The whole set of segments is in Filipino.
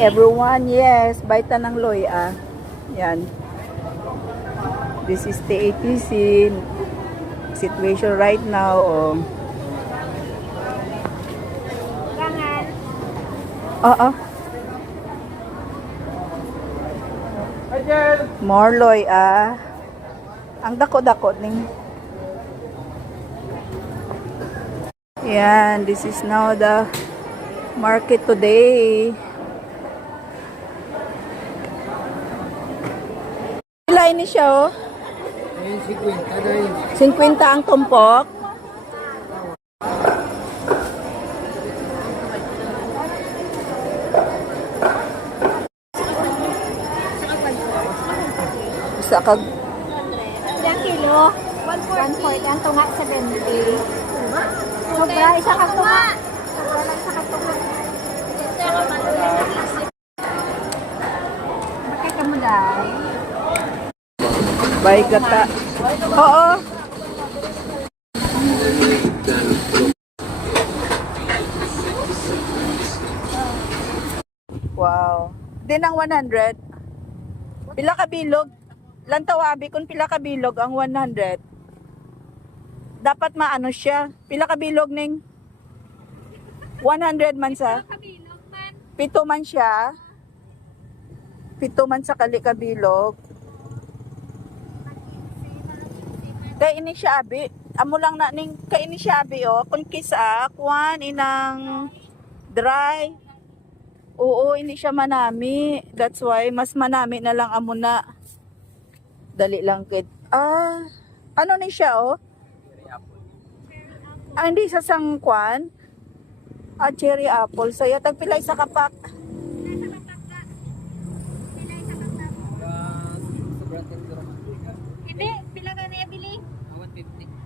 everyone. Yes, baita ng Loy Yan. This is the ATC situation right now. Oh. Oo. More Loy Ang dako-dako ning. Yan, this is now the market today. Ilan ni siya, oh? 50 ang tumpok. Isa kag Ilang kilo? 140. Ang tunga 70. Sobra, isa kag tunga. Sobra lang isa kag tunga. Bakit ka mo dahil? bay gata. Oo. Wow. Din ang 100. Pila ka bilog? Lantawabi kung pila ka bilog ang 100. Dapat maano siya. Pila ka bilog ning 100 man sa. 7 man siya. 7 man sa kali ka bilog. Kay ini siya abi. Amo lang na ning kay ini siya abi oh. Kung kisa kuan inang dry. Oo, hindi siya manami. That's why mas manami na lang amo na. Dali lang kid. Ano ni siya oh? Hindi sa sangkwan. Cherry apple. Saya tagpilay sa kapak. Hindi, pila ka na bili?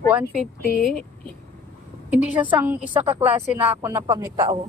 150. Hindi siya sang isa ka klase na ako napangita oh.